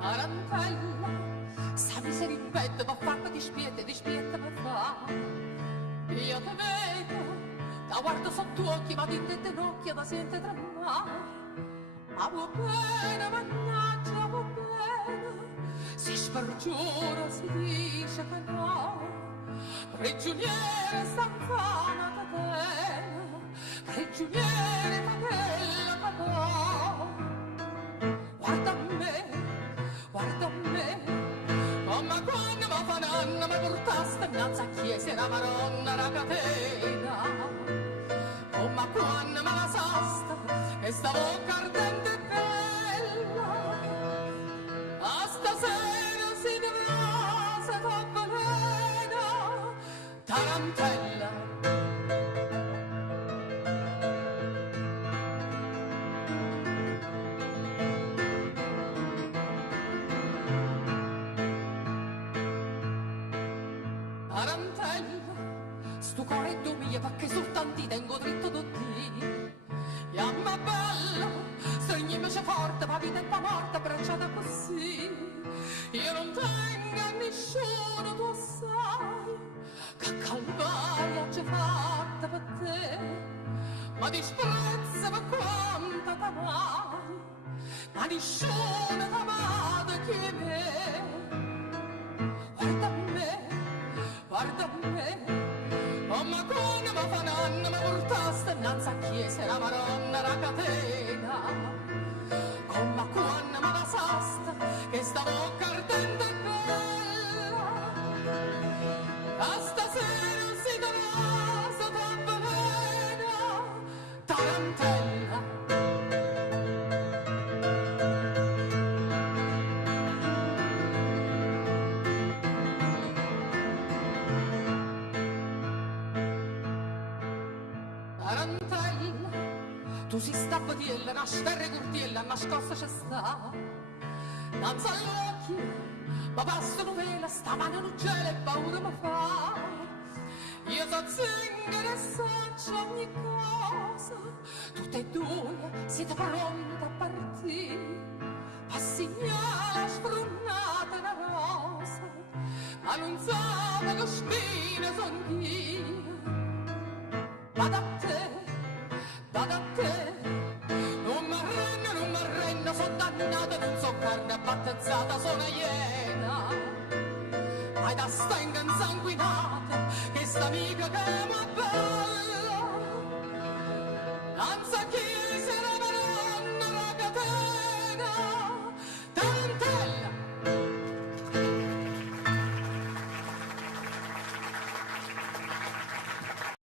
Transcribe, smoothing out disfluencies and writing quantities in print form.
Tarantella, sta miseria in petto, ma farmi dispietta mi fa. Io te vedo, da guardo sotto occhi, ma in te occhi da sente tremare. Ma va bene, mannaggia, va bene, si spergiura, si dice che no. Prigioniere sta infama catena, prigioniere catella che no. Guarda me, come quando mi fa nanna mi portaste innanzi a chiesa la Maronna la catena. Come quando me la sasta e sta bocca ardente e bella. A stasera si dovrà se t'avvelena, tarantella. Tarantella, sto cuore mio perché soltanto ti tengo dritto tutti. E a me bella, sogni invece forte, ma vita e pa morte abbracciata così. Io non tengo a nessuno, tu sai, che calvaria c'è fatta per te. Ma disprezza per quanto t'amai, ma nessuno t'amato che me. Guarda me, come quando mi fa nanna mi portaste innanzi a chiesa la Maronna la catena. Come quando mi basaste che sta bocca ardente e bella. A stasera si dovrà se t'avvelena, tarantella. Tarantella, tu si sta badiella, una sferra curtiella, nascosta c'è sta. Danza agli occhi, ma passano vela, sta mano non gela e paura mi fa. Io so zingara e so ogni cosa, tutte e due siete pronte a partire. Passignala sfrunnata una rosa, ma non so che spine son io. Vado a te, non mi arrendo, sono dannata, non so carne battezzata, sono iena. Hai da stanca insanguinata, che sta amica che mi